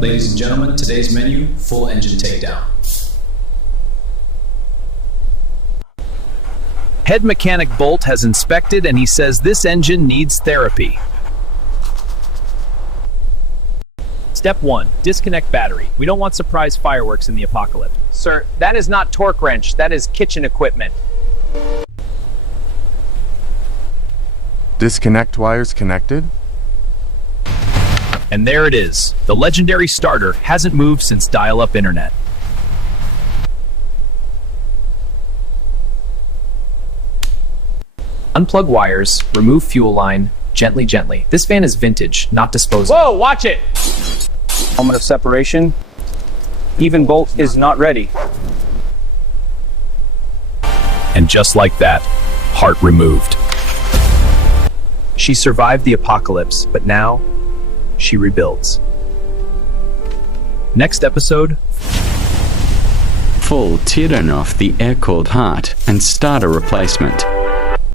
Ladies and gentlemen, today's menu, full engine takedown. Head mechanic Bolt has inspected and he says this engine needs therapy. Step 1. Disconnect battery. We don't want surprise fireworks in the apocalypse. Sir, that is not torque wrench, that is kitchen equipment. Disconnect wires connected. And there it is. The legendary starter hasn't moved since dial-up internet. Unplug wires, remove fuel line, gently, gently. This van is vintage, not disposable. Whoa, watch it! Moment of separation. Even bolt is not ready. And just like that, heart removed. She survived the apocalypse, but now she rebuilds. Next episode. Full teardown off the air-cooled heart and starter replacement.